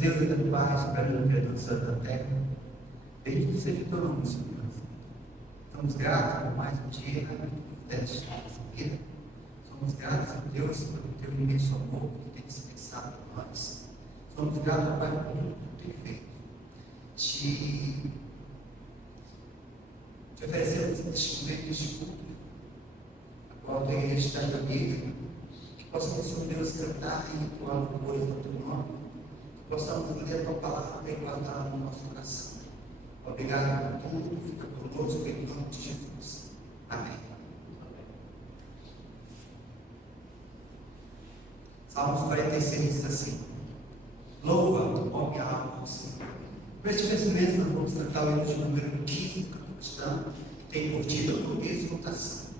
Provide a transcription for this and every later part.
Deus da paz, soberano Criador do céu e da terra, bendito seja o teu nome, Senhor. Somos gratos por mais um dia que deste nossa vida. Somos gratos a Deus pelo teu imenso amor que tem dispensado por nós. Somos gratos, Pai, por tudo que tu tem feito. Te oferecemos neste momento de culto, a qual a tua igreja está reunida, que possamos, Senhor Deus, cantar e entoar louvores ao teu nome, que possamos ler a tua palavra e guardá-la no nosso coração. Obrigado por tudo, fica conosco em nome de Jesus. Amém. Salmos 46 diz assim: louva, ó minha alma, ao Senhor. Para este mês nós vamos cantar o hino de número 15 do canto cristão, que tem por título Exultação.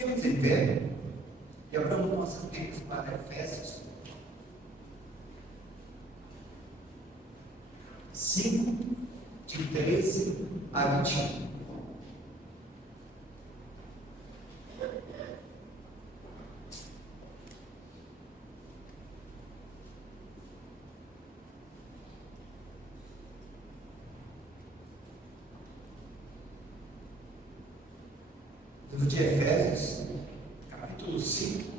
Fiquemos em pé e abramos nossas Bíblias para Efésios 5, de 13 a 21. Livro de Efésios, capítulo 5,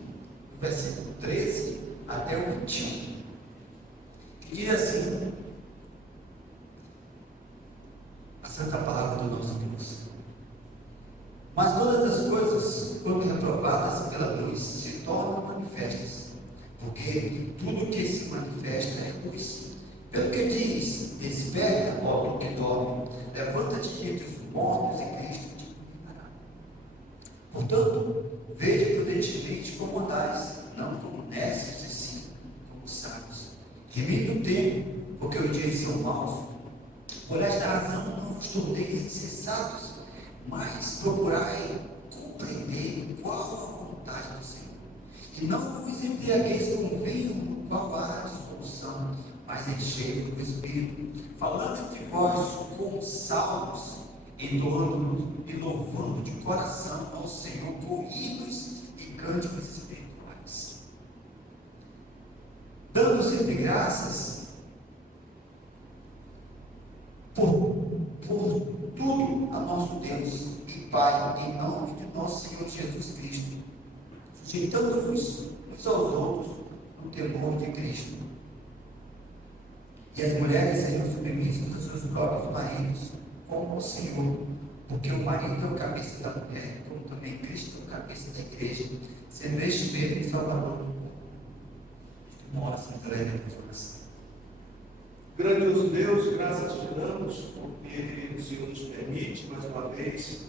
versículo 13 até o 21. Diz assim a santa palavra do nosso Deus: mas todas as coisas, quando reprovadas pela luz, se tornam manifestas, porque tudo que se manifesta é luz. Pelo que diz: desperta, ó tu que dorme, levanta-te entre os mortos e Cristo te iluminará. Portanto, veja prudentemente como andais, não como necios e sim como sábios, remindo o tempo, porque os dias são maus. Por esta razão não vos torneis insensatos, mas procurai compreender qual a vontade do Senhor. E não vos embriagueis com vinho, no qual há dissolução, mas enchei do Espírito, falando entre vós com salmos, entoando e louvando de coração ao Senhor com hinos e cânticos espirituais, dando sempre graças por tudo a nosso Deus e Pai, em nome de nosso Senhor Jesus Cristo, sujeitando-vos uns aos outros no temor de Cristo. E as mulheres sejam submissas aos seus próprios maridos, como o Senhor, porque o marido é o cabeça da mulher, como também Cristo é o cabeça da igreja, sendo este mesmo Salvador do povo. Nossa, entrega no coração. Grandioso Deus, graças te damos, porque o Senhor nos permite, mais uma vez,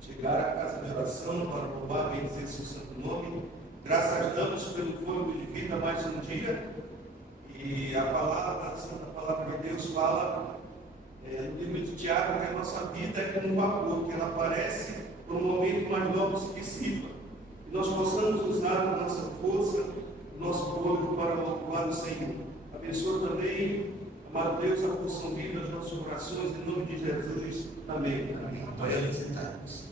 chegar à casa de oração para louvar e bendizer seu santo nome. Graças damos pelo fôlego de vida mais um dia. E a palavra, a santa palavra de Deus fala no livro de Tiago que a nossa vida é como um vapor, que ela aparece por um momento, mas logo se dissipa. E nós possamos usar a nossa força, o nosso fôlego para louvar o Senhor. Abençoa também, amado Deus, a porção vida das nossas orações, em nome de Jesus. Amém. Amém. Podemos sentar-nos.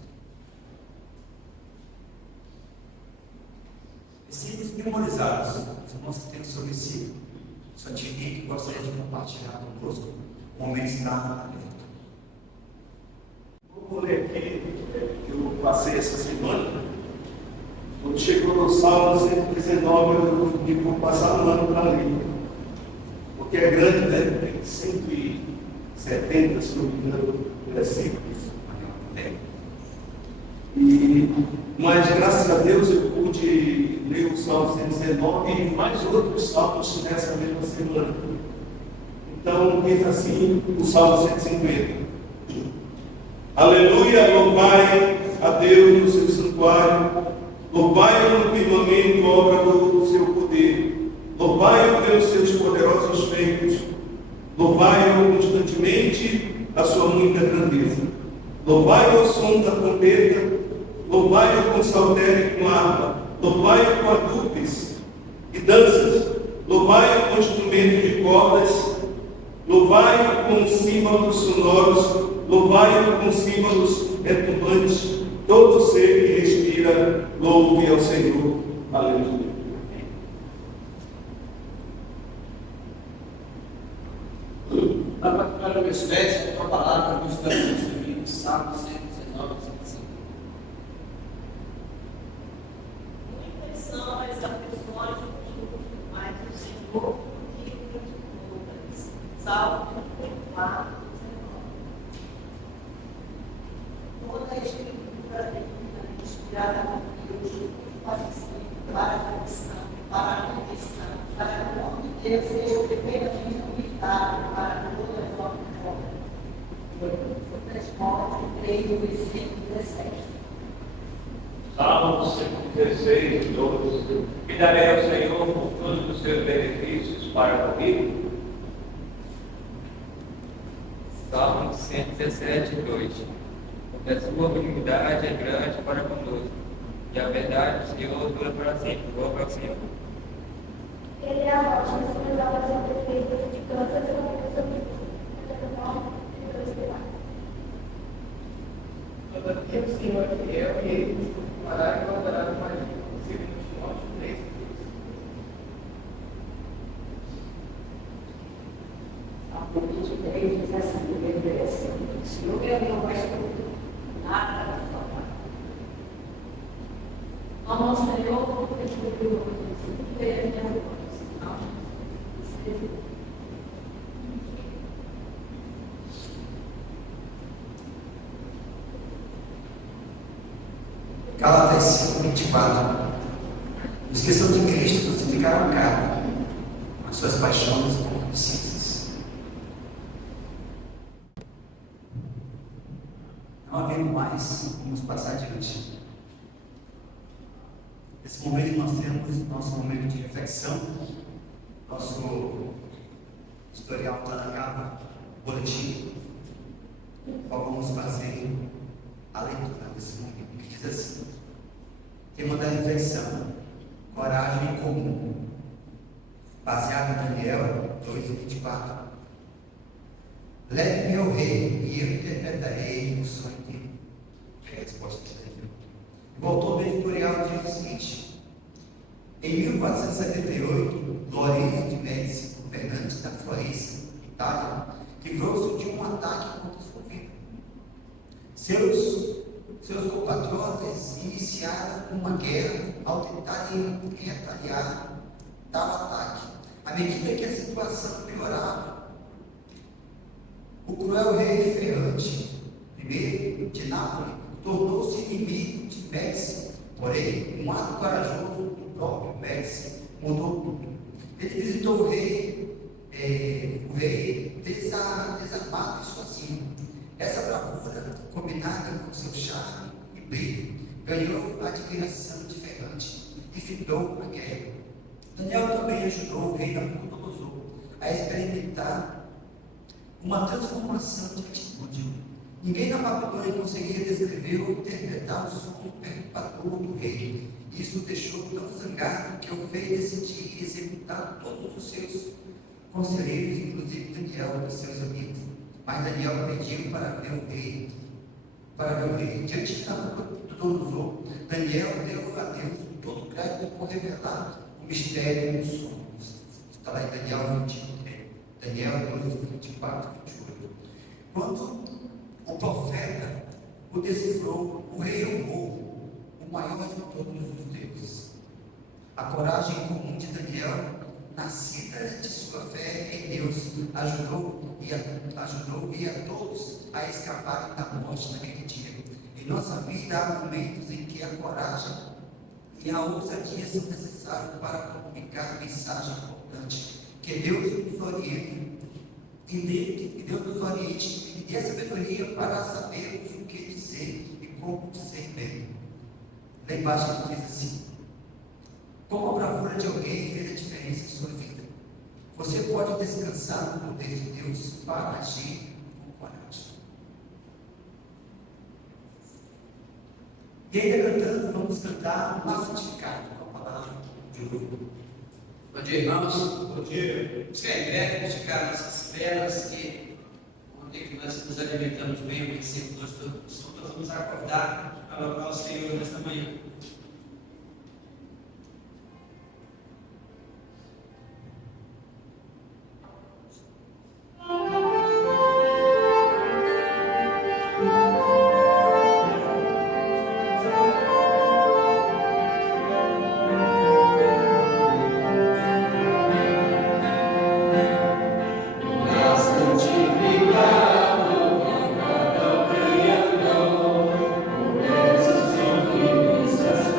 Versículos memorizados. Os irmãos que têm sobre si, só tinha alguém que gostaria de compartilhar conosco. O momento está aberto. Vou ler aqui, que eu passei essa semana. Quando chegou no Salmo 119, eu digo, vou passar um ano para ler. Porque é grande, né? Tem 170, se não me engano, versículos. Mas graças a Deus eu pude ler o Salmo 119 e mais outros salmos nessa mesma semana. Então diz assim o Salmo 150: Aleluia, louvai a Deus no seu santuário, louvai-o no firmamento, obra do seu poder, louvai-o pelos seus poderosos feitos, louvai-o constantemente a sua muita grandeza, louvai-o ao som da trombeta, louvai-o com saltério e com harpa, louvai-o com adufes e danças, louvai-o com instrumento de cordas, louvai-o com símbolos sonoros, louvai-o com símbolos retumbantes. Todo ser que respira, louve ao Senhor. Aleluia. Para o meu silêncio, a palavra nos dá o Salmo 119, 105. São as aflições mas o Senhor livra de todas. Salmo 34, 19. Toda a escritura é inspirada por Deus, para a correção, para a conversão, para que o nome de Deus seja perfeitamente comunicado para todas as nossas obras. Transporte 3, versículo 17. Salmo 116, 12. E darei ao Senhor por todos os seus benefícios para comigo. Salmo 117, 2. Porque a sua benignidade é grande para conosco, e a verdade do Senhor dura para sempre. Louva ao Senhor. Ele é a rocha, as suas obras são perfeitas, de câncer e são amigos. Todavia o Senhor é fiel e ele nos confirmará e guardará no marido. Segundo Timóteo 3, 2. Salmo 23 diz assim: obedece. O Senhor é o meu pastor, nada vai faltar. Amo ao Senhor porque descobriu o que ele é minha voz. Salmo 13. Gálatas 5, 24. Os que são de Cristo crucificaram a carne, as suas paixões e concupiscências. Não havendo mais, vamos passar adiante. Nesse momento nós temos nosso momento de reflexão, nosso historial está na capa, boletim, qual vamos fazer a leitura desse momento, que diz assim: tema da reflexão, coragem comum, baseado em Daniel 2:24. Leve-me ao rei, e eu interpretarei o sonho dele. É a resposta que ele. O autor do editorial diz o seguinte: em 1478, Lorenzo de Médici, governante da Florença, Itália, livrou-se de um ataque contra sua vida. Seus compatriotas iniciaram uma guerra ao tentarem retaliar tal ataque. À medida que a situação piorava, o cruel rei Ferrante I de Nápoles tornou-se inimigo de Médici. Porém, um ato corajoso do próprio Médici mudou tudo. Ele visitou o rei desarmado e sozinho. Essa bravura, combinada com seu charme e brilho, ganhou a admiração de Ferrante e findou a guerra. Daniel também ajudou o rei Nabucodonosor a experimentar uma transformação de atitude. Ninguém na Babilônia conseguia descrever ou interpretar o sonho perturbador do rei. Isso o deixou tão zangado que o fez decidir executar todos os seus conselheiros, inclusive Daniel e seus amigos. Mas Daniel pediu para ver o rei. Diante de Nabucodonosor, Daniel deu a Deus todo o crédito por revelar o mistério dos sonhos. Está lá em Daniel 23. Daniel 2, 24, 28. Quando o profeta o decifrou, o rei honrou o maior de todos os deuses. A coragem comum de Daniel, nascida de sua fé em Deus, ajudou a todos a escaparem da morte naquele dia. Em nossa vida há momentos em que a coragem e a ousadia são necessários para comunicar a mensagem importante. Que Deus nos oriente e dê a sabedoria para sabermos o que dizer e como dizer bem. Lá embaixo ele diz assim: como a bravura de alguém fez a diferença em sua vida. Você pode descansar no poder de Deus para agir com coragem. E ainda cantando, vamos cantar o Santificado, com a palavra de hoje. Bom dia, irmãos. Bom dia. Escreve, esticar nossas pernas, que ontem que nós nos alimentamos bem, o princípio nós vamos acordar para louvar o Senhor nesta manhã. Jesus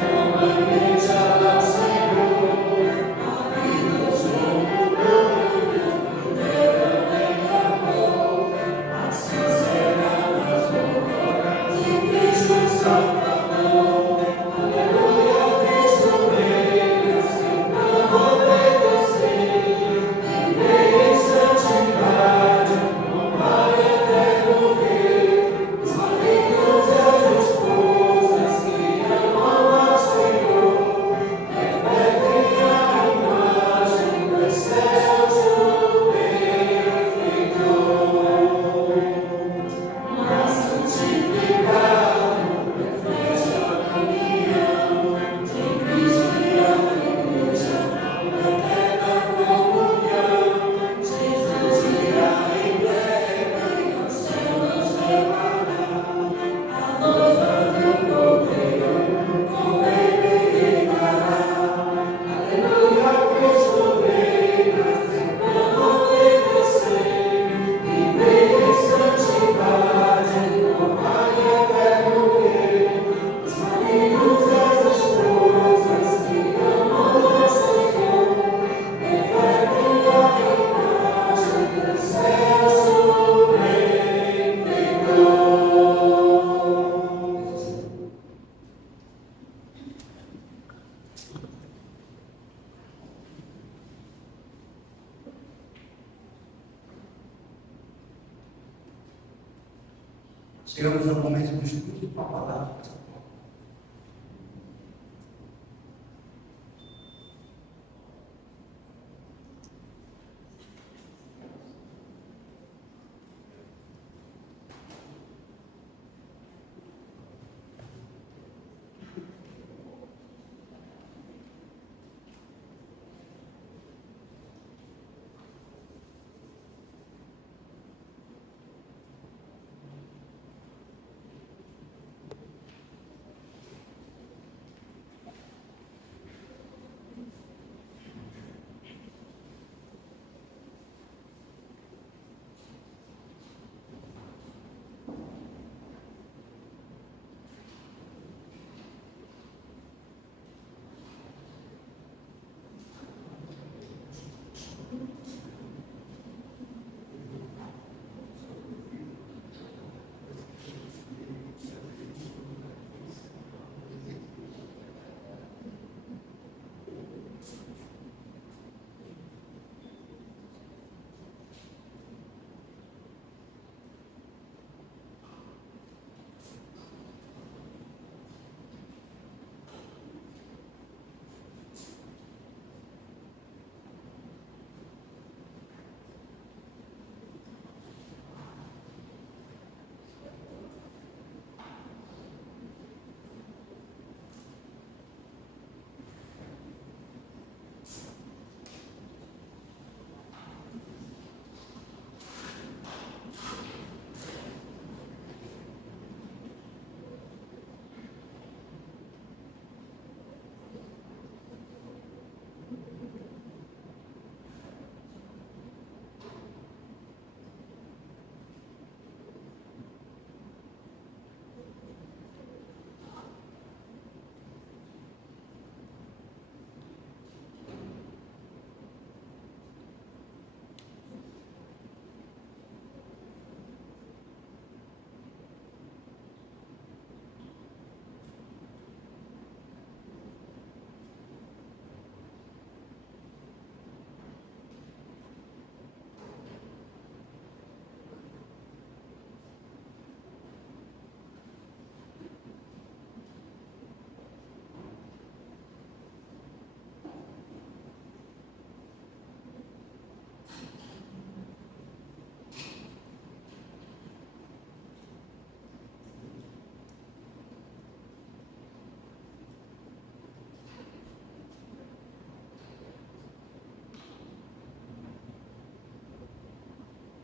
Chegamos ao momento do estudo com a palavra.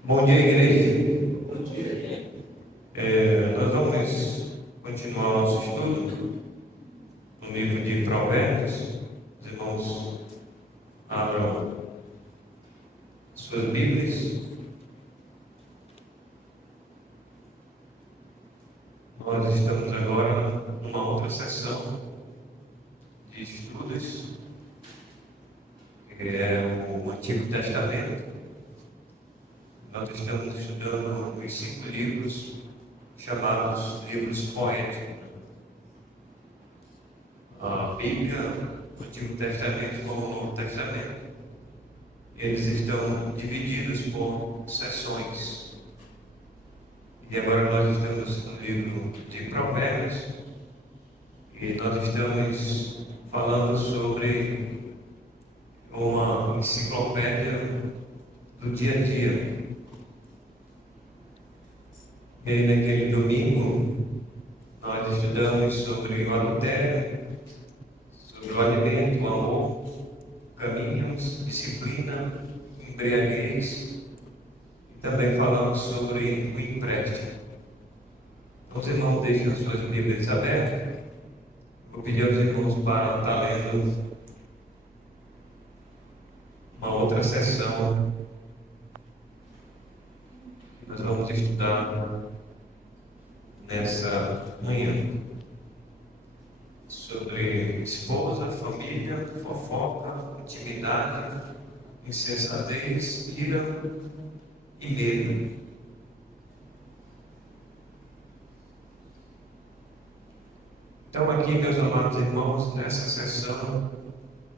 Bom dia, igreja. Bom dia. Nós vamos continuar o nosso estudo no livro de Provérbios. Os irmãos abram suas Bíblias. Nós estamos agora numa outra sessão de estudos, que é o Antigo Testamento. Nós estamos estudando os 5 livros chamados livros poéticos. A Bíblia, o Antigo Testamento como o Novo Testamento, eles estão divididos por seções. E agora nós estamos no livro de Provérbios e nós estamos falando sobre uma enciclopédia do dia a dia. E aí, naquele domingo, nós estudamos sobre o adultério, sobre o alimento, o amor, caminhos, disciplina, embriaguez, e também falamos sobre o empréstimo. Então, os irmãos deixam suas Bíblias abertas. Vou pedir aos irmãos para estar lendo uma outra sessão. Nós vamos estudar nessa manhã sobre esposa, família, fofoca, intimidade, insensatez, ira e medo. Então, aqui, meus amados irmãos, nessa sessão,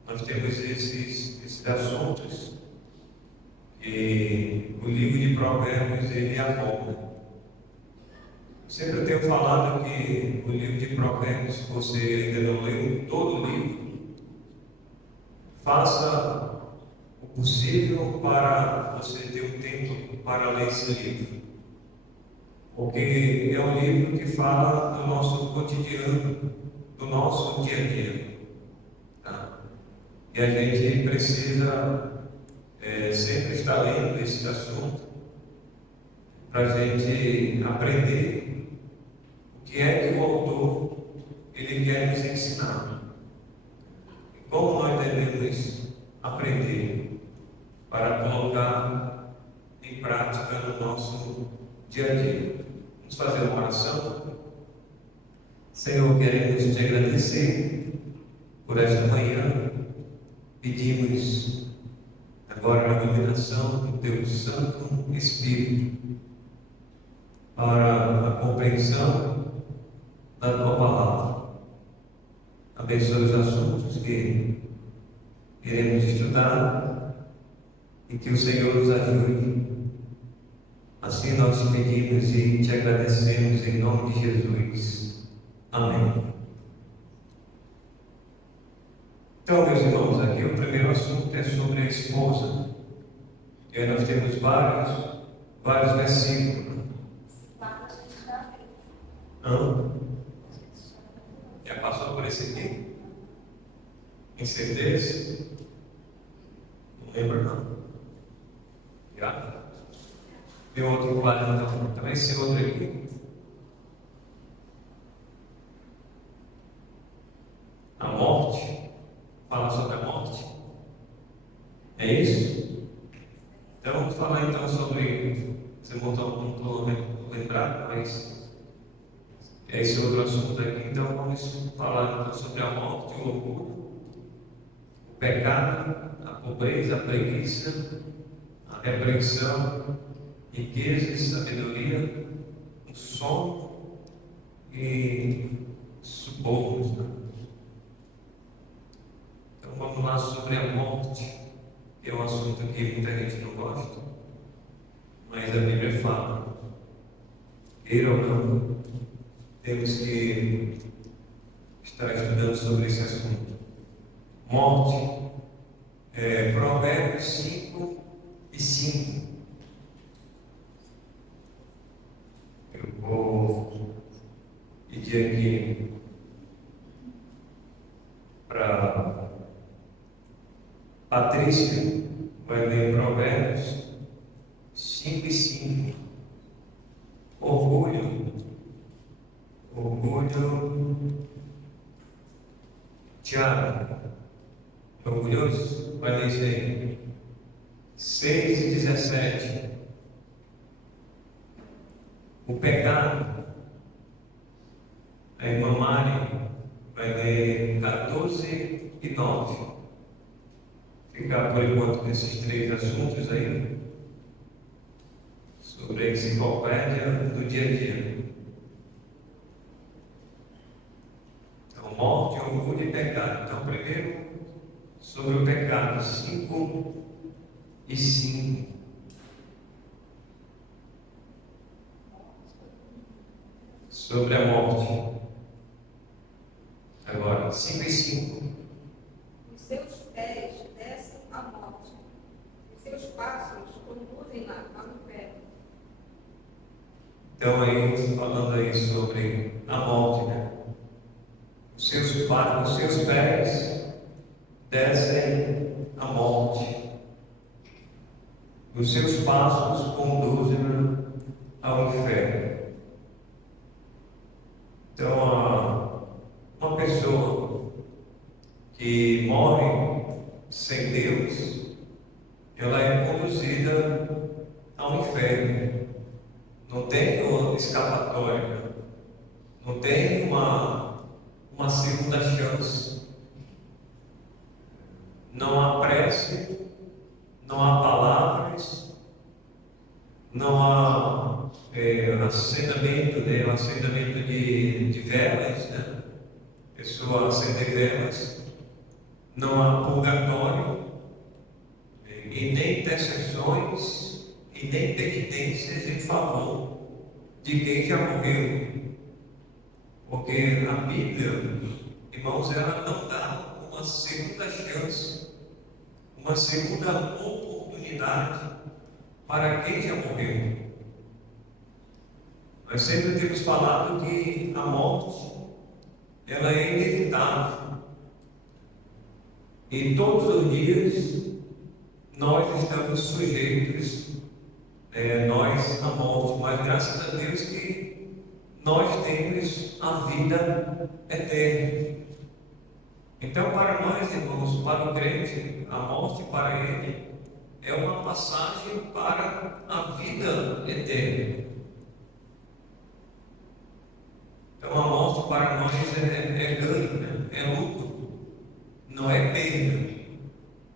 nós temos esses assuntos que o livro de Provérbios ele aborda. Sempre tenho falado que o livro de Provérbios, se você ainda não leu todo o livro, faça o possível para você ter um tempo para ler esse livro. Porque é um livro que fala do nosso cotidiano, do nosso dia a dia. Tá? E a gente precisa sempre estar lendo esse assunto para a gente aprender o que é que o autor ele quer nos ensinar. E como nós devemos aprender para colocar em prática no nosso dia a dia. Vamos fazer uma oração. Senhor, queremos te agradecer por esta manhã. Pedimos agora a iluminação do teu Santo Espírito para a compreensão da tua palavra. Abençoe os assuntos que iremos estudar e que o Senhor nos ajude. Assim nós te pedimos e te agradecemos em nome de Jesus. Amém. Então, meus irmãos, aqui o primeiro assunto é sobre a esposa. E aí nós temos vários versículos. Já passou por esse aqui? Tem certeza? Não lembro não. Já? Tem outro quadro então. Então esse outro aqui. A morte. Falar sobre a morte. É isso? Então vamos falar então sobre. Você não estou lembrado, mas é esse outro assunto aqui. Então vamos falar então sobre a morte, o orgulho, o pecado, a pobreza, a preguiça, a repreensão, riqueza, sabedoria, o sono e subornos. Então vamos lá sobre a morte, que é um assunto que muita gente não gosta, mas a Bíblia fala, queira ou não, temos que estar estudando sobre esse assunto. Morte, Provérbios 5 e 5. Eu vou pedir aqui para Patrícia, vai ler Provérbios 5 e 5. Orgulho, Tiago, orgulhoso, vai ler isso aí. 6 e 17. O pecado, a irmã Mari vai ler 14 e 9. Ficar por enquanto nesses 3 assuntos aí, sobre a enciclopédia do dia a dia. Então, morte, orgulho e pecado. Então, primeiro, sobre o pecado, 5 e 5. Sobre a morte. Agora, 5 e 5. Os seus pés descem à morte, os seus passos conduzem ao inferno. Então, aí, falando aí sobre a morte, né? Os seus pés descem à morte, os seus passos conduzem ao inferno. Então, uma pessoa que morre sem Deus, ela é conduzida ao inferno. Não tem escapatória, não tem uma segunda chance. Não há prece, não há palavras, não há acendimento de velas, né? Pessoa acender velas, não há purgatório, e nem intercessões, e nem penitências em favor de quem já morreu. Porque a Bíblia, irmãos, ela não dá uma segunda chance, uma segunda oportunidade para quem já morreu. Nós sempre temos falado que a morte, ela é inevitável. E todos os dias nós estamos sujeitos, nós, à morte, mas graças a Deus que nós temos a vida eterna. Então, para nós, irmãos, para o crente, a morte para ele é uma passagem para a vida eterna. Então, a morte para nós é ganho, né? É lucro, não é perda.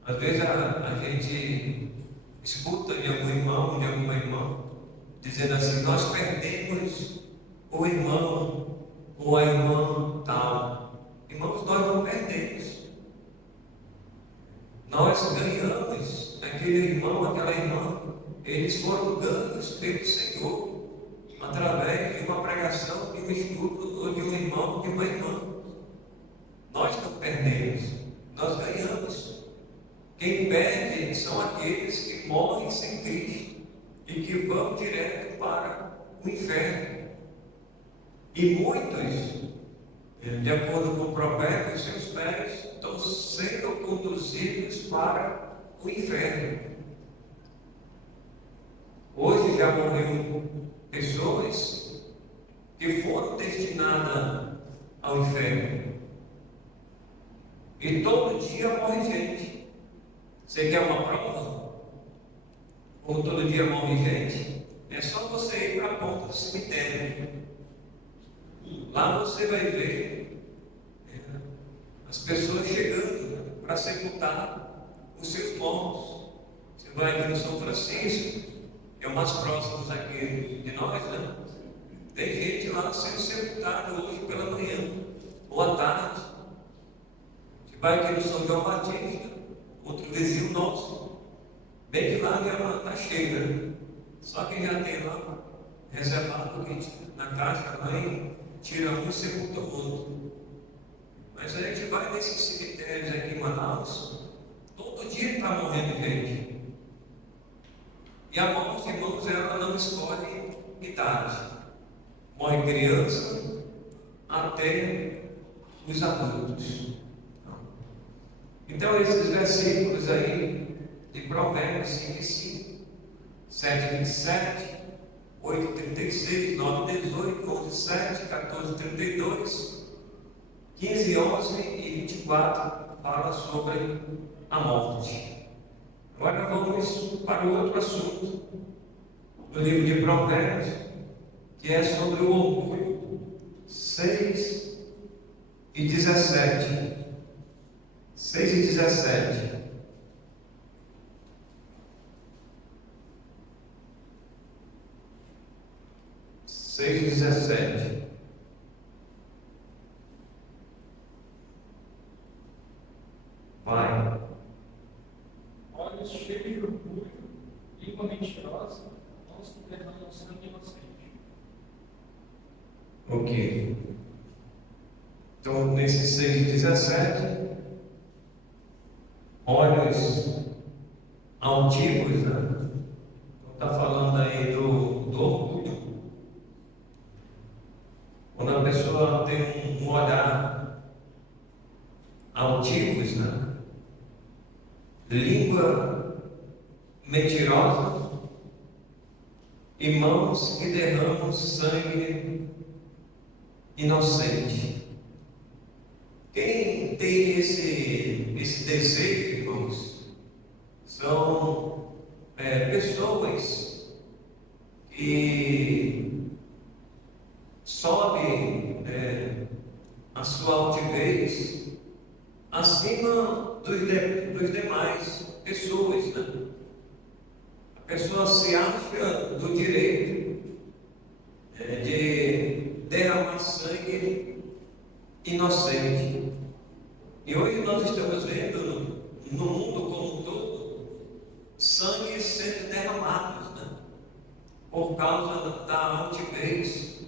Às vezes a gente escuta de algum irmão, de alguma irmã, dizendo assim: nós perdemos o irmão ou a irmã tal. Irmãos, nós não perdemos. Nós ganhamos aquele irmão, aquela irmã. Eles foram ganhos pelo Senhor, através de uma pregação, de um estudo, ou de um irmão, de uma irmã. Nós não perdemos, nós ganhamos. Quem perde são aqueles que morrem sem Cristo e que vão direto para o inferno. E muitos, de acordo com o profeta, os seus pés estão sendo conduzidos para o inferno. Hoje já morreu pessoas que foram destinadas ao inferno. E todo dia morre gente. Você quer uma prova? Como todo dia morre gente? É só você ir para a ponta do cemitério. Lá você vai ver as pessoas chegando para sepultar os seus mortos. Você vai aqui no São Francisco, é o mais próximo aqui de nós, né? Tem gente lá sendo sepultada hoje pela manhã ou à tarde. Você vai aqui no São João Batista, outro vizinho nosso, bem que lá ela está cheia. Só quem já tem lá reservado na caixa, mãe, tira um e sepulta o outro. Mas a gente vai nesses cemitérios aqui em Manaus, todo dia está morrendo gente. E a morte, irmãos, ela não escolhe idade. Morre criança até os adultos. Então, esses versículos aí de Provérbios 5:5, 7:27, 8:36, 9:18, 11:7, 14:32, 15:11 e 24 fala sobre a morte. Agora vamos para o outro assunto do livro de Provérbios, que é sobre o orgulho. 6:17. 6:17. Vai. Olhos cheios de orgulho, língua mentirosa, mãos que derramam sangue inocente. Ok. Então, nesse 6:17, olhos altivos, né? Está falando aí do orgulho. Quando a pessoa tem um olhar altivos, né? Língua mentirosa e mãos que derramam sangue inocente. Quem tem esse desejo, irmãos, são pessoas que sobem a sua altivez acima dos demais pessoas, né? A pessoa se acha do direito de derramar sangue inocente. E hoje nós estamos vendo no mundo como um todo sangue sendo derramado, né? Por causa da altivez talvez,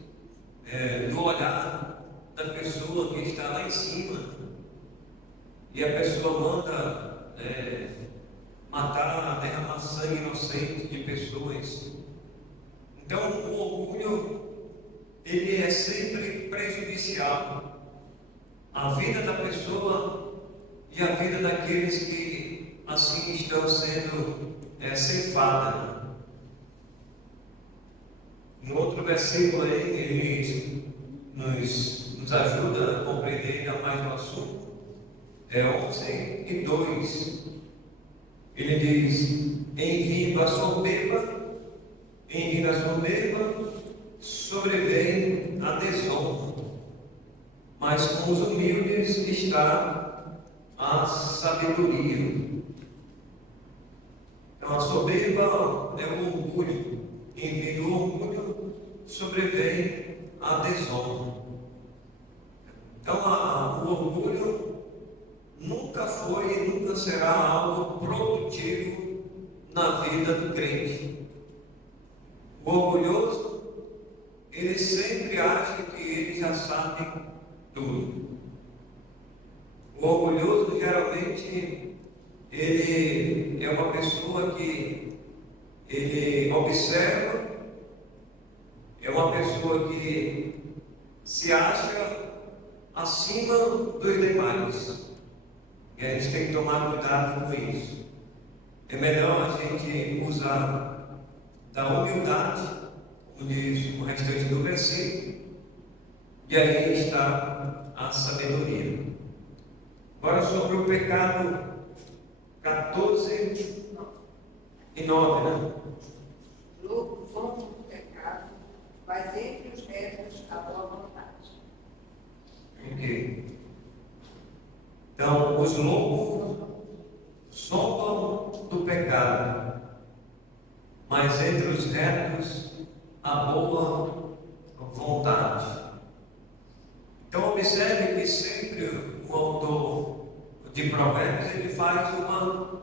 do olhar da pessoa que está lá em cima, e a pessoa manda matar, derramar sangue inocente de pessoas. Então, o orgulho, ele é sempre prejudicial à vida da pessoa e à vida daqueles que assim estão sendo ceifados. No outro versículo aí, ele nos ajuda a compreender ainda mais o assunto. 11:2. Ele diz: em vindo a soberba, sobrevém a desonra, mas com os humildes está a sabedoria. Então, a soberba é o orgulho. Em vindo o orgulho, sobrevém a desonra. Então, o orgulho nunca foi e nunca será algo produtivo na vida do crente. O orgulhoso, ele sempre acha que ele já sabe tudo. O orgulhoso, geralmente, ele é uma pessoa que ele observa, é uma pessoa que se acha acima dos demais. E a gente tem que tomar cuidado com isso. É melhor a gente usar da humildade, como diz o restante do versículo, e aí está a sabedoria. Agora sobre o pecado 14:9, né? Louco zonzo do pecado, mas entre os retos a boa vontade. Ok. Então, os loucos zombam do pecado, mas entre os retos a boa vontade. Então, observe que sempre o autor de Provérbios ele faz uma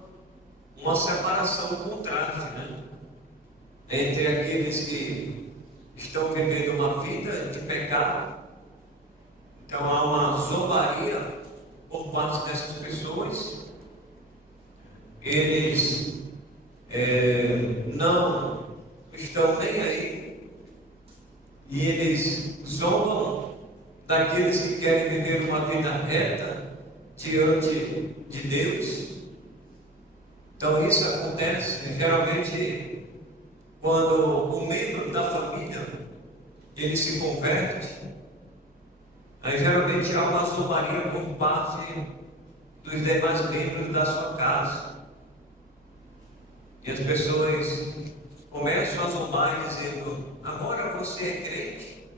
separação, um contraste, né? Entre aqueles que estão vivendo uma vida de pecado. Então, há uma zombaria por parte dessas pessoas. Eles não estão nem aí, e eles zombam daqueles que querem viver uma vida reta diante de Deus. Então isso acontece geralmente quando o membro da família ele se converte. Aí geralmente há uma zombaria por parte dos demais membros da sua casa. E as pessoas começam a zombar dizendo: agora você é crente?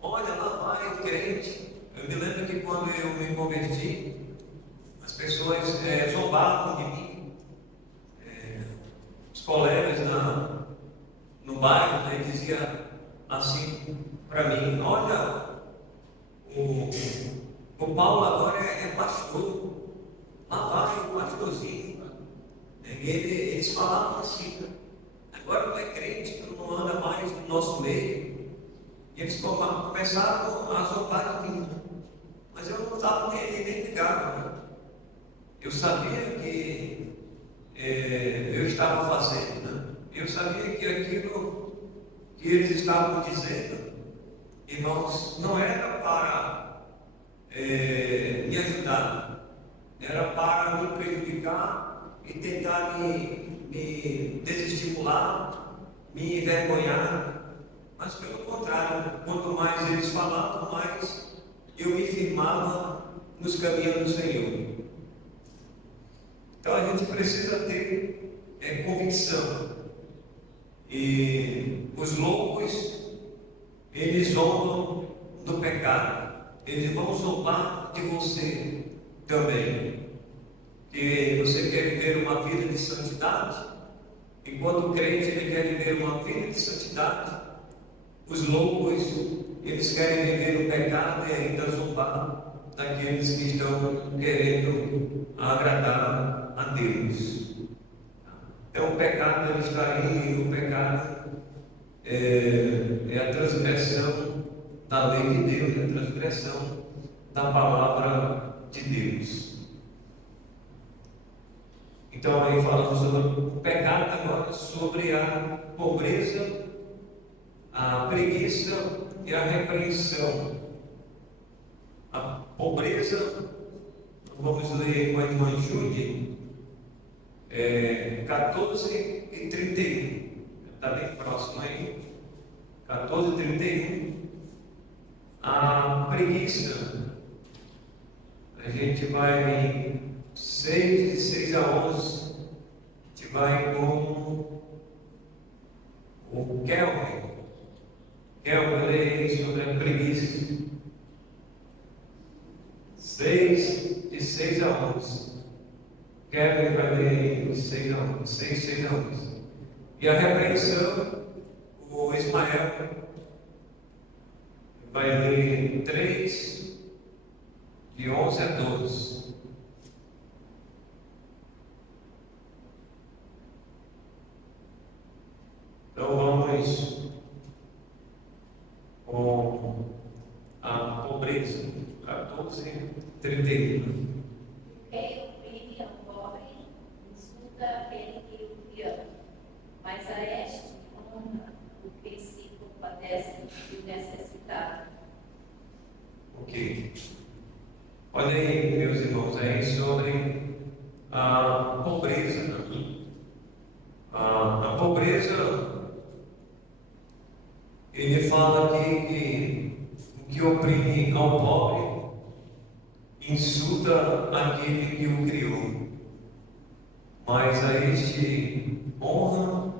Olha, lá vai o crente. Eu me lembro que quando eu me converti, as pessoas zombavam de mim. Os colegas no bairro diziam assim para mim: olha, o Paulo agora é pastor. Lá vai o pastorzinho. Eles falavam assim: agora tu é crente, tu não anda mais no nosso meio. E eles começaram a zombar de mim. Mas eu não estava nem ligado. Eu sabia que eu estava fazendo, né? Eu sabia que aquilo que eles estavam dizendo, irmãos, não era para me ajudar, era para me prejudicar e tentar me desestimular, me envergonhar. Mas pelo contrário, quanto mais eles falavam, mais eu me firmava nos caminhos do Senhor. Então a gente precisa ter convicção. E os loucos, eles zombam do pecado. Eles vão zombar de você também. Que você quer viver uma vida de santidade, e quando o crente ele quer viver uma vida de santidade, os loucos eles querem viver o pecado e ainda zombar daqueles que estão querendo agradar a Deus. Então o pecado ele está aí, o pecado da lei de Deus, a transgressão da palavra de Deus. Então, aí falamos sobre o pecado, agora sobre a pobreza, a preguiça e a repreensão. A pobreza, vamos ler com a irmã Jude, 14 e 31, está bem próximo aí, 14 e 31. A preguiça, a gente vai 6, de 6 a 11, a gente vai com o Kelvin. Kelvin lê sobre a preguiça. 6, de 6 a 11. Kelvin vai ler de 6 a 11. 6 a 11. E a repreensão, o Ismael vai ler 3, de 11 a 12. Então vamos com a pobreza, 14, 31. Quem oprime ao pobre, insulta aquele que o ama, mas a este honra o que se compadece do necessitado. Ok. Olha aí, meus irmãos, aí sobre a pobreza. A pobreza, ele fala aqui que o que oprime ao pobre insulta aquele que o criou, mas a este honra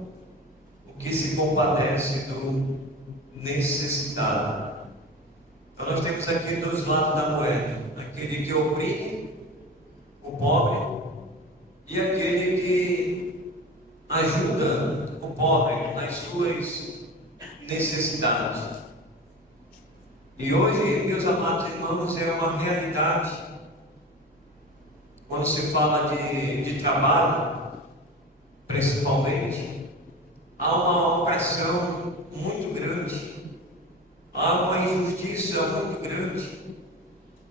o que se compadece do necessitado. Então nós temos aqui dois lados da moeda: aquele que oprime o pobre e aquele que ajuda o pobre nas suas necessidades. E hoje, meus amados irmãos, é uma realidade, quando se fala de trabalho, principalmente, há uma opressão muito grande, há uma injustiça muito grande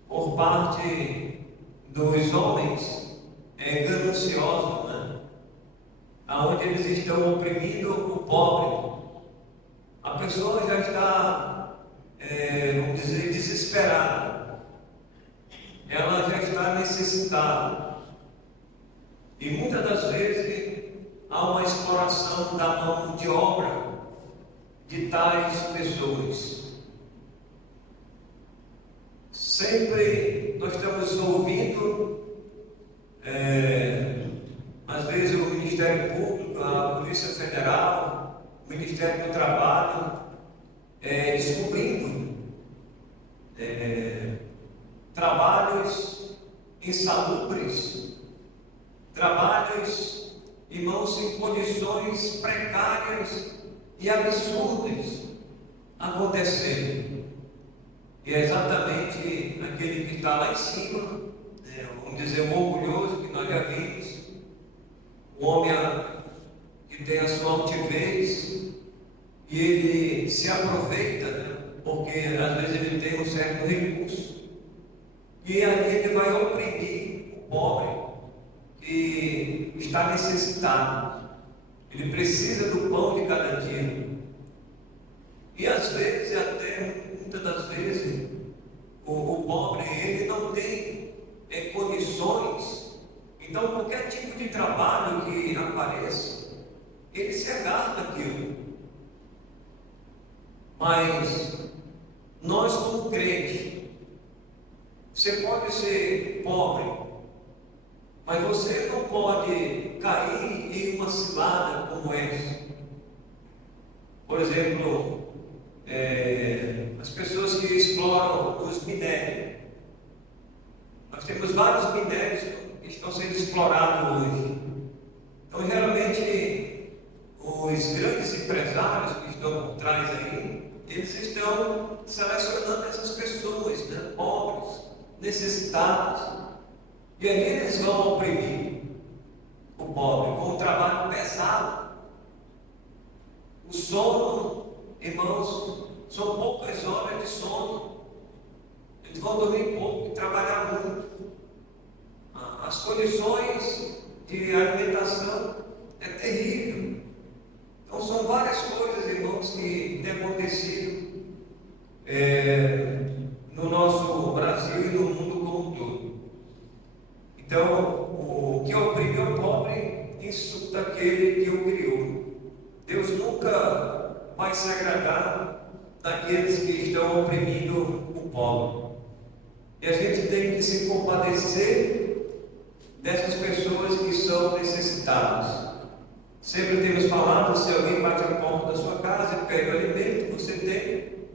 por parte dos homens gananciosos, né? Onde eles estão oprimindo o pobre. A pessoa já está, vamos dizer, desesperada, ela já está necessitada, e muitas das vezes há uma exploração da mão de obra de tais pessoas. Sempre nós estamos ouvindo, às vezes o Ministério Público, a Polícia Federal, o Ministério do Trabalho, descobrindo trabalhos insalubres, trabalhos, irmãos, em condições precárias e absurdas acontecendo. E é exatamente aquele que está lá em cima, vamos dizer, um orgulhoso, que nós já vimos, o homem que tem a sua altivez, e ele se aproveita, né? Porque às vezes ele tem um certo recurso, e ali ele vai oprimir o pobre que está necessitado. Ele precisa do pão de cada dia. E às vezes, até muitas das vezes, o pobre ele não tem condições. Então qualquer tipo de trabalho que apareça, ele se agarra naquilo. Mas nós, como crentes, você pode ser pobre, mas você não pode cair em uma cilada como essa. Por exemplo, as pessoas que exploram os minérios. Nós temos vários minérios que estão sendo explorados hoje. Então, geralmente, os grandes empresários que estão por trás aí, eles estão selecionando essas pessoas, né, pobres, necessitadas, e aí eles vão oprimir o pobre com um trabalho pesado. O sono, irmãos, são poucas horas de sono. Eles vão dormir pouco e trabalhar muito. As condições de alimentação é terrível. Então são várias coisas, irmãos, que têm acontecido no nosso Brasil e no mundo como um todo. Então, o que oprime o pobre insulta aquele que o criou. Deus nunca vai se agradar daqueles que estão oprimindo o pobre. E a gente tem que se compadecer dessas pessoas que são necessitadas. Sempre temos falado, se alguém bate a porta da sua casa e pede o alimento que você tem,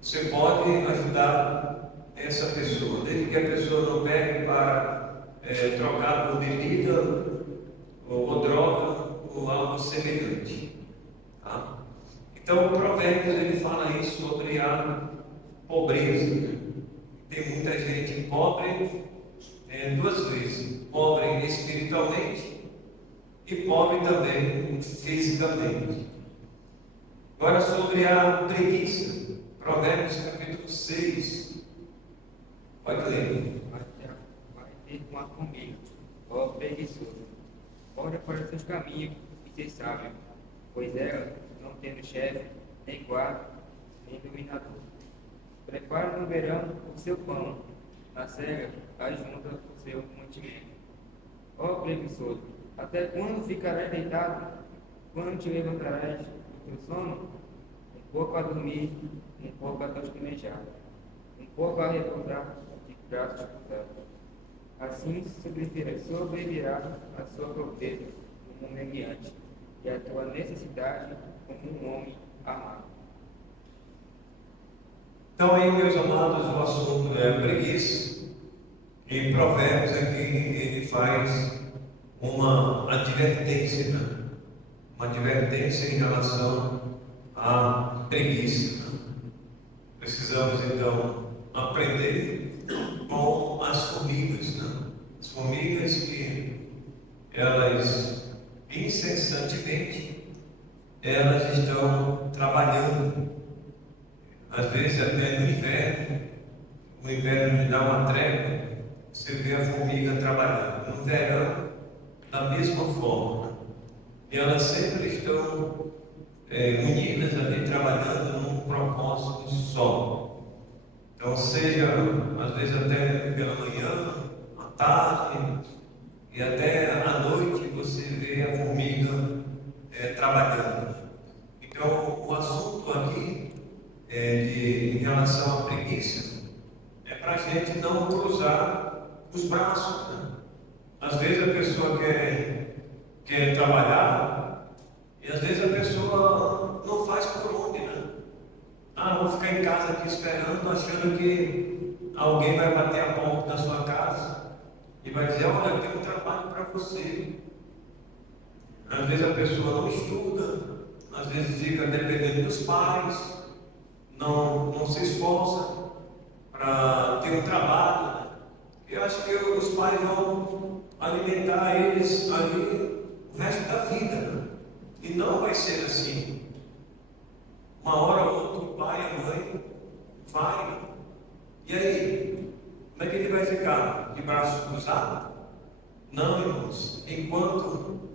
você pode ajudar essa pessoa, desde que a pessoa não pegue para trocar por bebida ou droga ou algo semelhante. Tá? Então o Provérbios ele fala isso sobre a pobreza. Tem muita gente pobre duas vezes, pobre espiritualmente e pobre também fisicamente. Agora sobre a preguiça, Provérbios capítulo 6, pode ler. Vai ter uma formiga, ó preguiçoso, olha para os seus caminhos e ser sábio, pois ela, não tendo chefe, nem guarda, nem dominador. Prepara no verão o seu pão, na cega ajunta o seu mantimento. Ó preguiçoso, até quando ficarás deitado? Quando te levantarás do teu sono? Um pouco a dormir, um pouco a tosquenejar, um pouco a repousar de braços cruzados. Assim sobrevirá a sua pobreza como um mendiante, e a tua necessidade como um homem amado. Então aí, meus amados, o assunto é preguiça. Em Provérbios aqui ele faz uma advertência, né? Uma advertência em relação à preguiça. Precisamos então aprender com as formigas, né? As formigas que elas incessantemente elas estão trabalhando. Às vezes até no inverno, o inverno lhe dá uma trégua, você vê a formiga trabalhando. No verão, da mesma forma. E elas sempre estão unidas ali, trabalhando num propósito só. Então, seja, às vezes até pela manhã, à tarde, e até à noite, você vê a formiga trabalhando. Então, o assunto aqui em relação à preguiça é para a gente não cruzar os braços, né? Às vezes a pessoa quer trabalhar e às vezes a pessoa não faz por onde, né? Vou ficar em casa aqui esperando, achando que alguém vai bater a porta da sua casa e vai dizer, olha, eu tenho um trabalho para você. Às vezes a pessoa não estuda, às vezes fica dependendo dos pais, não se esforça para ter um trabalho, né? Eu acho que os pais vão alimentar eles ali o resto da vida, né? E não vai ser assim. Uma hora ou outra o pai e a mãe vai. E aí? Como é que ele vai ficar? De braços cruzados? Não, irmãos. Enquanto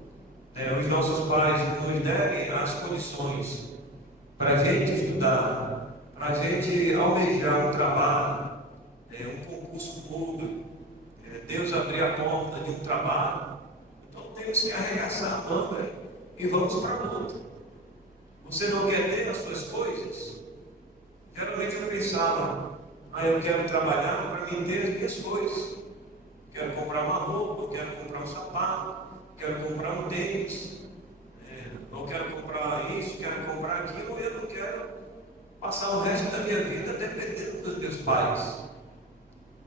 os nossos pais nos derem as condições para a gente estudar, para a gente almejar um trabalho, um concurso público, Deus abrir a porta de um trabalho, então temos que arregaçar a manga e vamos para a luta. Você não quer ter as suas coisas? Geralmente eu pensava, eu quero trabalhar para mim ter as minhas coisas. Quero comprar uma roupa, quero comprar um sapato, quero comprar um tênis, eu quero comprar isso, quero comprar aquilo, eu não quero passar o resto da minha vida dependendo dos meus pais.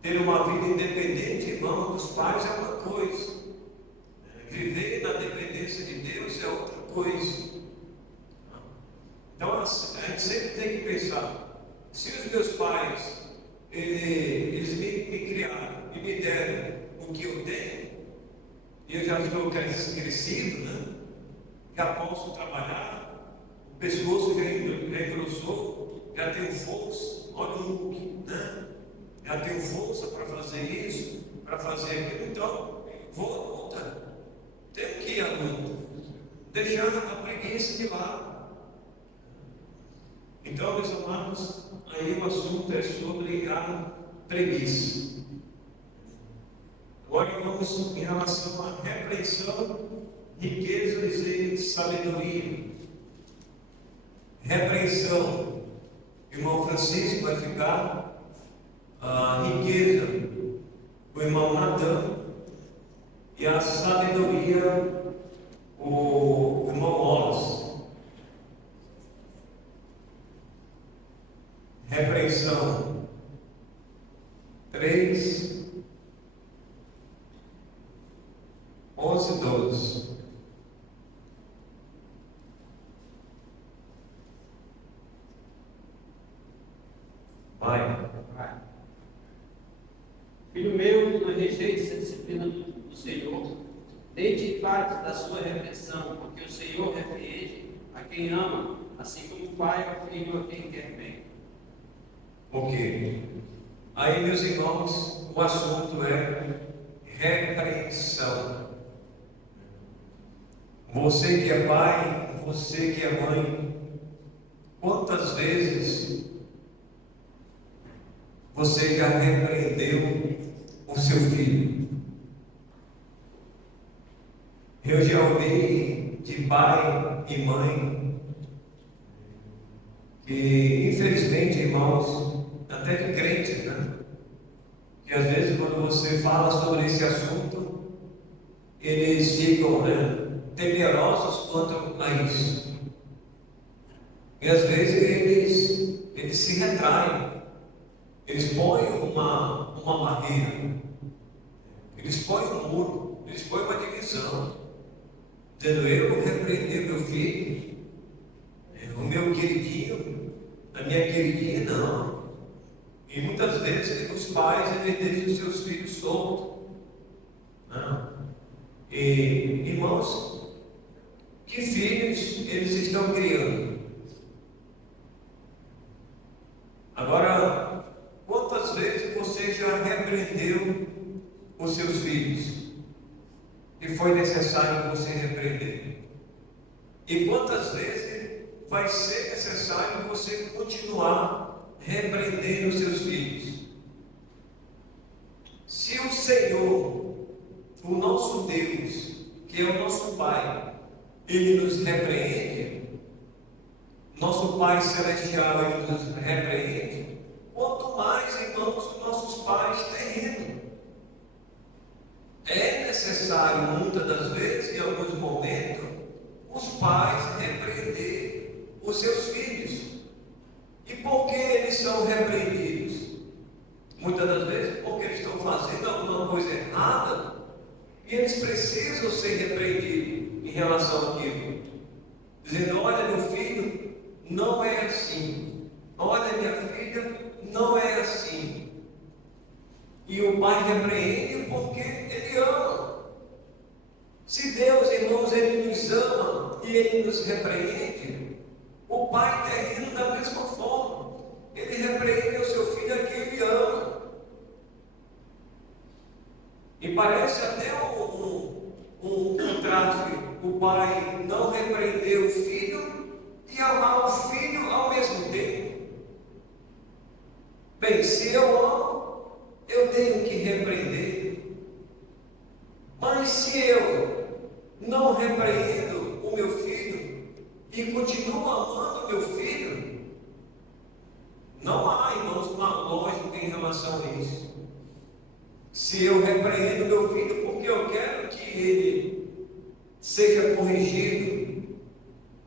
Ter uma vida independente, irmão, dos pais é uma coisa. Viver na dependência de Deus é outra coisa. Então a gente sempre tem que pensar, se os meus pais eles me criaram e me deram o que eu tenho, e eu já estou crescido, né? Já posso trabalhar, o pescoço já engrossou, já tenho força, olha o Hulk, né? Já tenho força para fazer isso, para fazer aquilo, então vou à luta. Tenho que ir à luta, deixar a preguiça de lado. Então, meus amados, aí o assunto é sobre a preguiça. Agora vamos em relação à repreensão, riquezas e sabedoria. Repreensão, o irmão Francisco vai ficar, a riqueza, o irmão Natan, e a sabedoria, o irmão Wallace. Repreensão 3, 11, 12. Vai. Filho meu, não rejeite a disciplina do Senhor, deite parte da sua repreensão, porque o Senhor repreende a quem ama, assim como o pai ao filho a quem quer bem. Ok. Aí, meus irmãos, o assunto é repreensão. Você que é pai, você que é mãe, quantas vezes você já repreendeu o seu filho? Eu já ouvi de pai e mãe que, infelizmente, irmãos, até de crentes, né? Que às vezes quando você fala sobre esse assunto, eles ficam, né, temerosos quanto a isso. E às vezes eles se retraem, eles põem uma barreira, eles põem um muro, eles põem uma divisão, dizendo: eu vou repreender meu filho, o meu queridinho, a minha queridinha, não. E muitas vezes os pais deixam os seus filhos soltos. Não. E, irmãos, que filhos eles estão criando? Agora, quantas vezes você já repreendeu os seus filhos? E foi necessário você repreender? E quantas vezes vai ser necessário você continuar repreendendo os seus filhos? Se o Senhor, o nosso Deus, que é o nosso Pai, Ele nos repreende, nosso Pai Celestial, Ele nos repreende, quanto mais, irmãos, os nossos pais terrenos. É necessário, muitas das vezes, em alguns momentos, os pais repreender os seus filhos. E por que eles são repreendidos? Muitas das vezes porque eles estão fazendo alguma coisa errada e eles precisam ser repreendidos em relação àquilo. Dizendo: olha, meu filho, não é assim. Olha, minha filha, não é assim. E o pai repreende porque ele ama. Se Deus, irmãos, Ele nos ama e Ele nos repreende, o pai terreno da mesma forma. Ele repreende o seu filho a quem ele ama. E parece até um contraste: o pai não repreender o filho e amar o filho ao mesmo tempo. Bem, se eu amo, eu tenho que repreender. Mas se eu não repreendo o meu filho e continuo amando o meu filho, não há, irmãos, uma lógica em relação a isso. Se eu repreendo meu filho porque eu quero que ele seja corrigido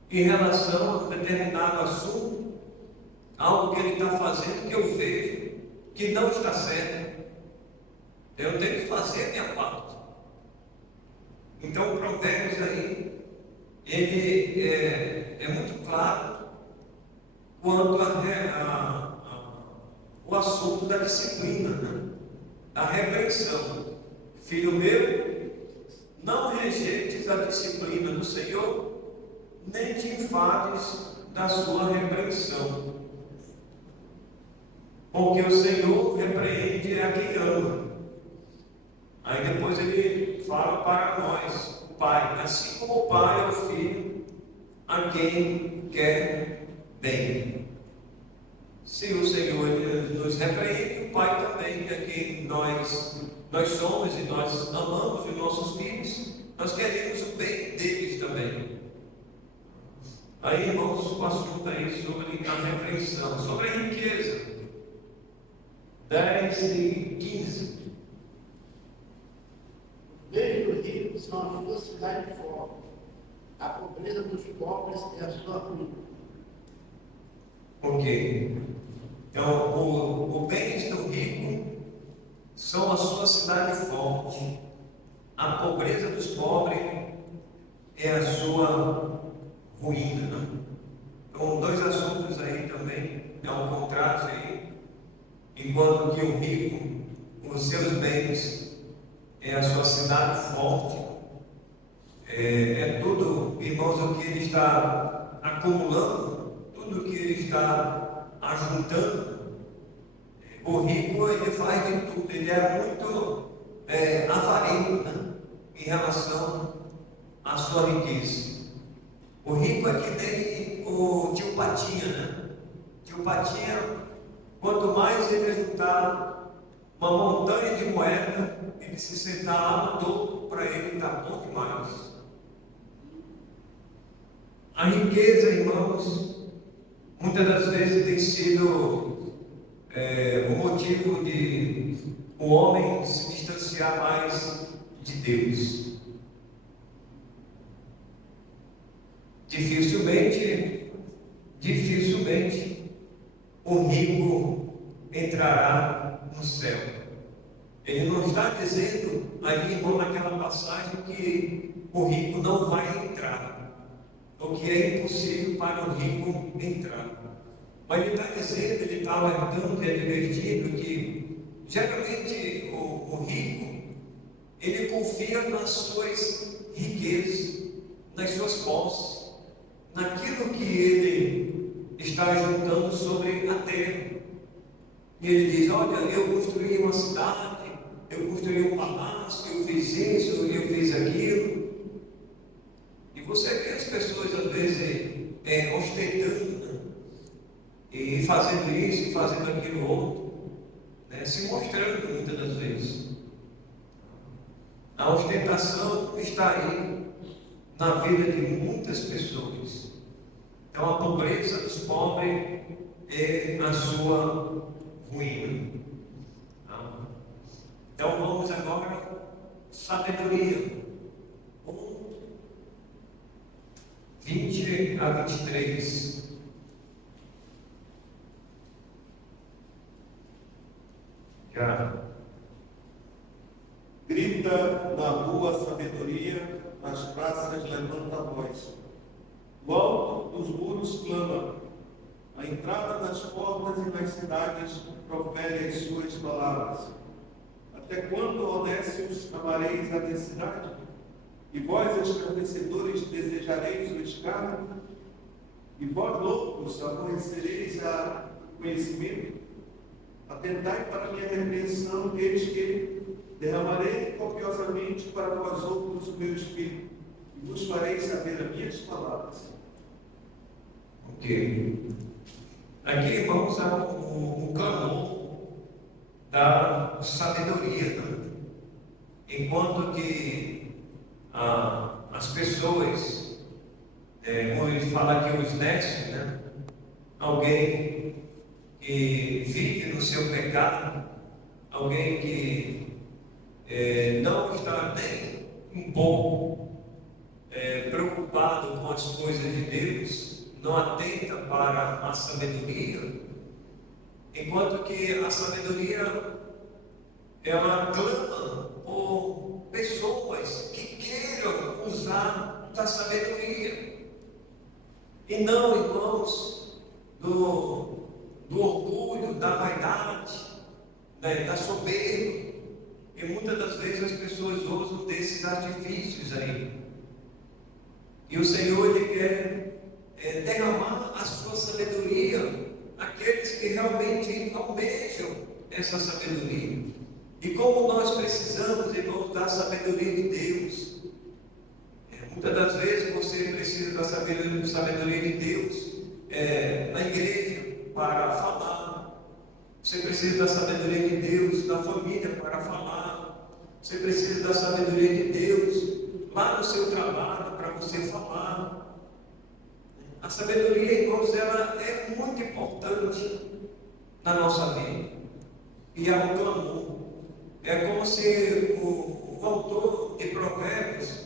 em relação a determinado assunto, algo que ele está fazendo que eu vejo que não está certo, eu tenho que fazer a minha parte. Então o Provérbios aí, ele é muito claro quanto o assunto da disciplina, né? Da repreensão. Filho meu, não rejeites a disciplina do Senhor, nem te enfades da sua repreensão. porque o Senhor repreende a quem ama. Aí depois ele fala para nós, o Pai, assim como o Pai é o Filho, a quem quer bem. Se o Senhor nos repreende, o Pai também, a quem nós somos e nós amamos os nossos filhos, nós queremos o bem deles também. Aí, irmãos, o assunto aí sobre a repreensão, sobre a riqueza. 10 e 15. Os bens dos ricos são a sua cidade forte. A pobreza dos pobres é a sua ruína. Ok. Então, os bens do rico são a sua cidade forte. A pobreza dos pobres é a sua ruína. Então, dois assuntos aí também, é um contraste aí. Enquanto que o rico, com os seus bens, é a sua cidade forte. É tudo, irmãos, o que ele está acumulando, tudo o que ele está ajuntando. O rico, ele faz de tudo, ele é muito avarento, né, em relação à sua riqueza. O rico é que nem o tio Patinha, né? Tio Patinha, quanto mais ele juntar uma montanha de moeda, ele se sentar lá no topo, para ele está bom demais. A riqueza, irmãos, muitas das vezes tem sido o motivo de o homem se distanciar mais de Deus. Dificilmente o rico entrará no céu. Ele não está dizendo ali, irmão, naquela passagem que o rico não vai entrar, ou que é impossível para o rico entrar. Mas ele está dizendo, ele está alertando e advertindo que geralmente o rico, ele confia nas suas riquezas, nas suas posses, naquilo que ele está juntando sobre a terra. E ele diz: olha, eu construí uma cidade, eu construí um palácio, eu fiz isso, eu fiz aquilo. E você vê as pessoas às vezes ostentando, né? E fazendo isso e fazendo aquilo outro, né? Se mostrando muitas das vezes. A ostentação está aí na vida de muitas pessoas. Então a pobreza dos pobres é a sua ruína. Então vamos agora, sabedoria. 20 a 23. Já. Grita na rua a sabedoria, nas praças levanta a voz. Do alto dos muros clama, a entrada das portas e nas cidades profere as suas palavras. Até quando, honestos, amareis a densidade? E vós, escarnecedores, desejareis o escárnio? E vós, loucos, aborrecereis a conhecimento? Atentai para a minha repreensão, eis que derramarei copiosamente para vós outros o meu espírito, e vos farei saber as minhas palavras. Ok. Aqui, irmãos, há um clamor da sabedoria, né? Enquanto que as pessoas, como ele fala aqui, os nestes, né? Alguém que vive no seu pecado, alguém que não está nem um pouco preocupado com as coisas de Deus, não atenta para a sabedoria, enquanto que a sabedoria, ela clama por pessoas que queiram usar da sabedoria, e não, irmãos, do orgulho, da vaidade, né, da soberba. E muitas das vezes as pessoas usam desses artifícios aí. E o Senhor, ele quer derramar a sua sabedoria àqueles que realmente almejam essa sabedoria. E como nós precisamos, irmãos, da sabedoria de Deus. Muitas das vezes você precisa da sabedoria de Deus na igreja para falar. Você precisa da sabedoria de Deus na família para falar. Você precisa da sabedoria de Deus lá no seu trabalho para você falar. A sabedoria, irmãos, ela é muito importante na nossa vida. E há um clamor. É como se o autor de Provérbios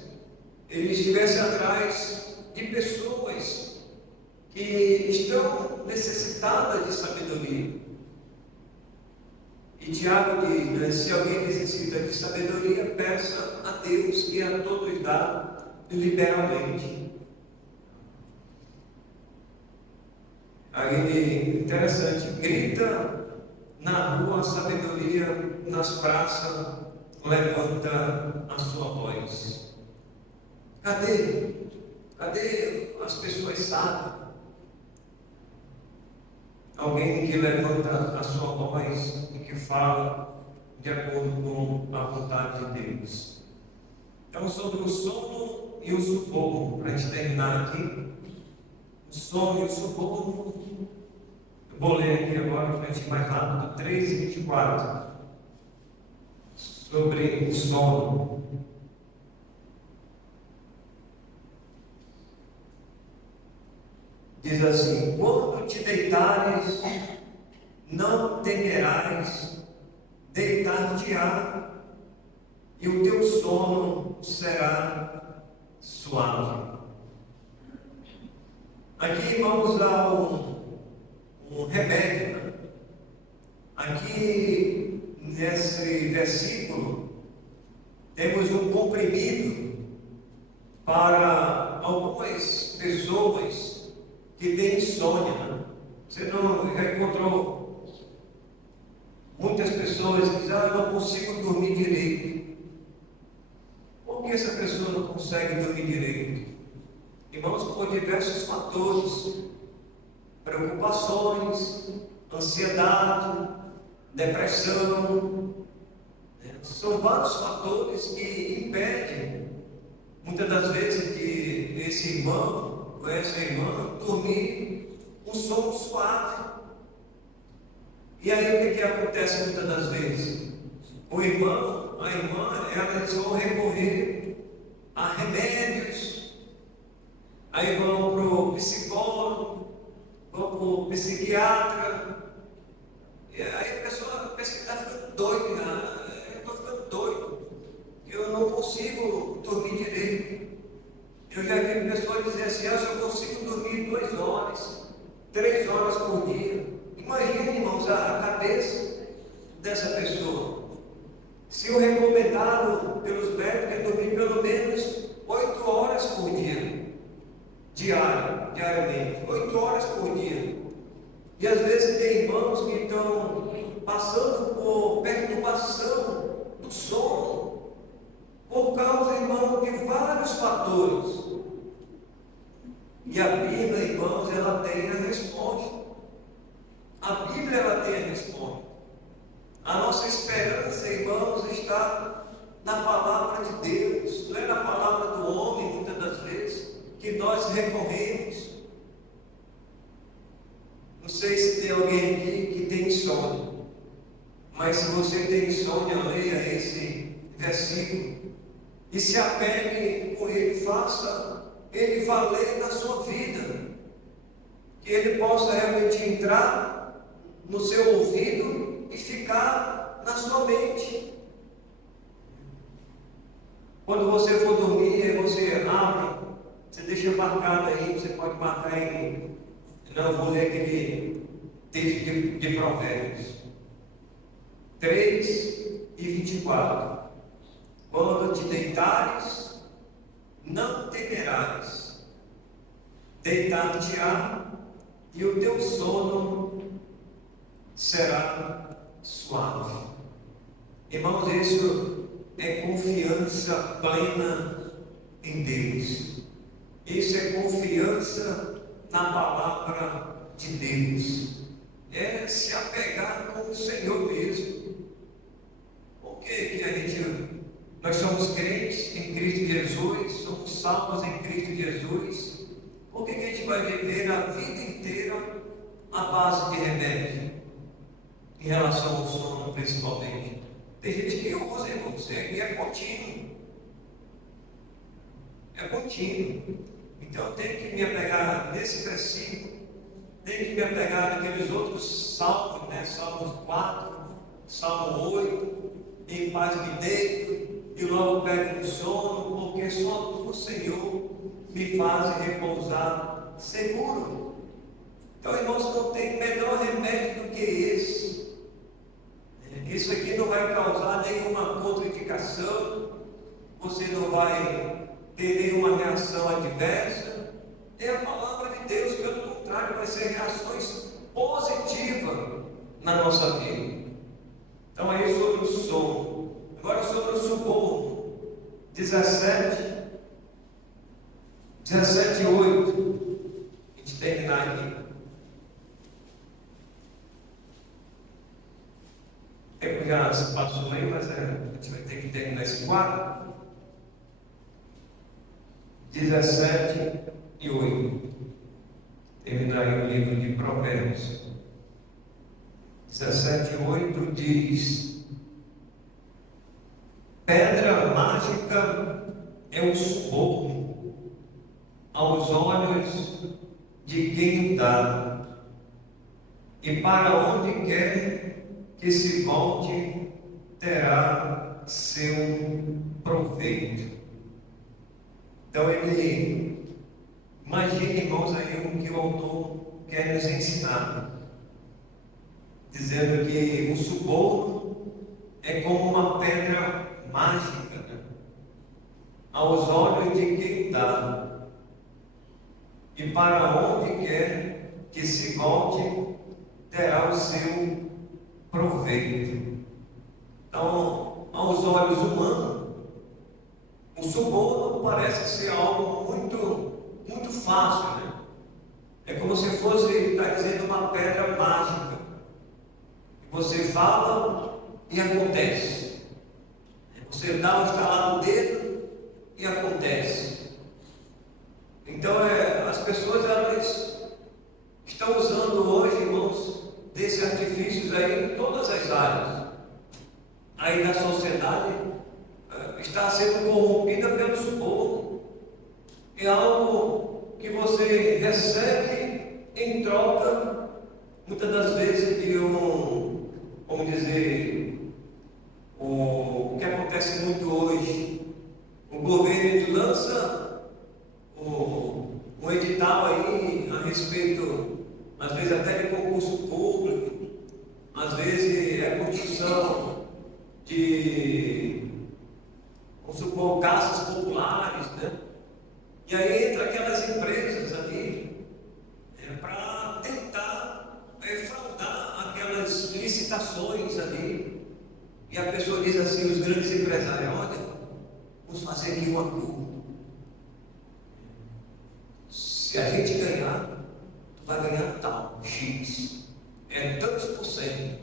ele estivesse atrás de pessoas que estão necessitadas de sabedoria. E Tiago diz, se alguém necessita de sabedoria, peça a Deus que a todos dá liberalmente. Aí, interessante, grita na rua a sabedoria, nas praças, levanta a sua voz. Cadê? Cadê as pessoas sábias? Alguém que levanta a sua voz e que fala de acordo com a vontade de Deus. Então, sobre o sono e o suborno, para a gente terminar aqui, o sono e o suborno, eu vou ler aqui agora para a gente ir mais rápido, 3:24, sobre o sono. Diz assim: quando te deitares, não temerás, deitar-te-á, e o teu sono será suave. Aqui vamos dar um remédio, né? Aqui nesse versículo temos um comprimido para algumas pessoas que têm insônia, né? Você não já encontrou muitas pessoas que dizem, eu não consigo dormir direito. Por que essa pessoa não consegue dormir direito? Irmãos, por diversos fatores, preocupações, ansiedade, depressão, né? São vários fatores que impedem, muitas das vezes, de esse irmão ou essa irmã dormir um sono suave. E aí o que acontece muitas das vezes? O irmão, a irmã, elas vão recorrer a remédios, aí vão para o psicólogo, vão para o psiquiatra, e aí a pessoa pensa que está ficando doido, eu estou ficando doido, eu não consigo dormir direito. Eu já vi pessoas dizer assim, eu só consigo dormir 2 horas, 3 horas por dia. Imagina, irmãos, a cabeça dessa pessoa. Se o recomendado pelos médicos é dormir pelo menos 8 horas por dia, diariamente, 8 horas por dia. E às vezes tem irmãos que estão passando por perturbação do sono, por causa, irmão, de vários fatores. E a Bíblia, irmãos, ela tem a resposta. A Bíblia, ela tem a resposta. A nossa esperança, irmãos, está na palavra de Deus, não é na palavra do homem, muitas das vezes, que nós recorremos. Não sei se tem alguém aqui que tem insônia, mas se você tem insônia, leia esse versículo e se apegue com ele, faça ele valer na sua vida, que ele possa realmente entrar no seu ouvido e ficar na sua mente. Quando você for dormir, você abre, você deixa marcado aí, você pode marcar aí. Não, eu vou ler aquele texto de Provérbios 3:24. Quando te deitares, não temerás, deitar-te-á, e o teu sono será suave. Irmãos, isso é confiança plena em Deus. Isso é confiança na palavra de Deus. É se apegar com o Senhor mesmo. Nós somos crentes em Cristo Jesus, somos salvos em Cristo Jesus. Por que a gente vai viver a vida inteira à base de remédio? Em relação ao sono, principalmente. Tem gente que usa, irmãos, e é contínuo. É contínuo. Então eu tenho que me apegar nesse versículo, tenho que me apegar naqueles outros salmos, né? Salmos 4, Salmo 8, em paz me deito e logo pego no sono, porque só o Senhor me faz repousar seguro. Então, irmãos, não tem melhor remédio do que esse. Isso aqui não vai causar nenhuma contraindicação, você não vai ter nenhuma reação adversa. É a palavra de Deus, pelo contrário, vai ser reações positivas na nossa vida. Então, aí sobre o sono. Agora sobre o suborno. 17:8. A gente terminar aqui. Já se passou aí, mas a gente vai ter que terminar esse quadro. 17:8. Terminar aí o livro de Provérbios. 17:8 diz: pedra mágica é um suborno aos olhos de quem dá, e para onde quer que se volte terá seu proveito. Então ele, imagine, irmãos, aí o que o autor quer nos ensinar, dizendo que o suborno é como uma pedra mágica, né? Aos olhos de quem dá, e para onde quer que se volte terá o seu proveito. Então, aos olhos humanos, o suborno parece ser algo muito fácil, né? É como se fosse, está dizendo, uma pedra mágica. Você fala e acontece. Você dá um estalar no dedo e acontece. Então, as pessoas, elas estão usando hoje, irmãos, desses artifícios aí em todas as áreas. Aí na sociedade está sendo corrompida pelo suborno. É algo que você recebe em troca, muitas das vezes, de vamos dizer, o que acontece muito hoje. O governo lança um edital aí a respeito, às vezes até de concurso público, às vezes é construção de, vamos supor, casas populares, né? E aí entra aquelas empresas ali para tentar fraudar aquelas licitações ali. E a pessoa diz assim, os grandes empresários: olha, vamos fazer aqui um acordo. Se a gente ganhar, tu vai ganhar tal, X. É tantos por cento.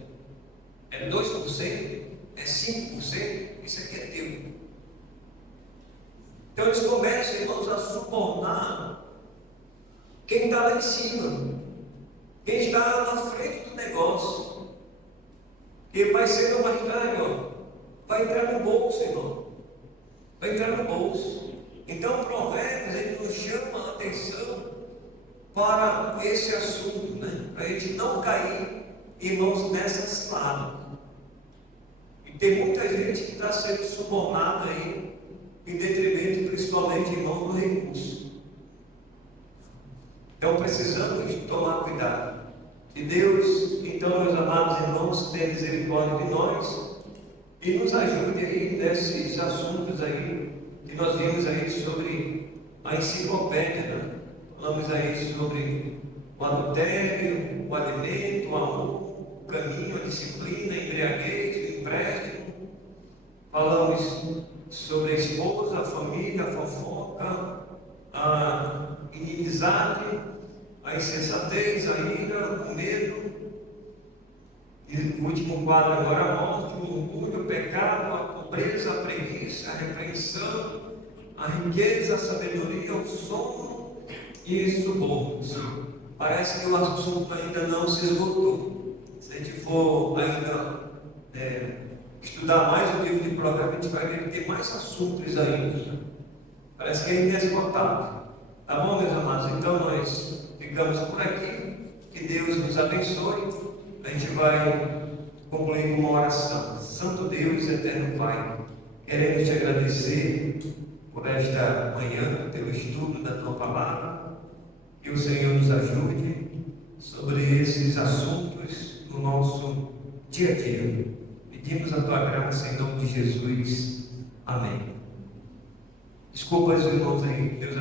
É 2%? É 5%? Isso aqui é teu. Então eles começam, irmãos, a subornar quem está lá em cima, quem está na frente do negócio. E vai ser ou mais tarde, vai entrar no bolso, irmão. Vai entrar no bolso. Então, Provérbios, ele nos chama a atenção para esse assunto, né? Para a gente não cair, irmãos, nessa cilada. E tem muita gente que está sendo subornada aí, em detrimento, principalmente, irmão, do recurso. Então precisamos tomar cuidado. Que Deus, então, meus amados irmãos, tenha misericórdia de nós e nos ajude aí nesses assuntos aí que nós vimos aí sobre a enciclopédia, né? Falamos aí sobre o adultério, o alimento, o amor, o caminho, a disciplina, a embriaguez, o empréstimo. Falamos sobre a esposa, a família, a fofoca, a inimizade, a insensatez, a ira, o medo. E o último quadro agora, a morte, o orgulho, o pecado, a pobreza, a preguiça, a repreensão, a riqueza, a sabedoria, o sono e os subornos. Parece que o assunto ainda não se esgotou. Se a gente for ainda estudar mais o livro de Provérbios, a gente vai ver que tem mais assuntos ainda. Parece que é inesgotável. Tá bom, meus amados? Então nós ficamos por aqui. Que Deus nos abençoe. A gente vai concluir com uma oração. Santo Deus e eterno Pai, queremos te agradecer por esta manhã, pelo estudo da tua palavra. Que o Senhor nos ajude sobre esses assuntos no nosso dia a dia. Pedimos a tua graça em nome de Jesus. Amém. Desculpa os irmãos aí. Deus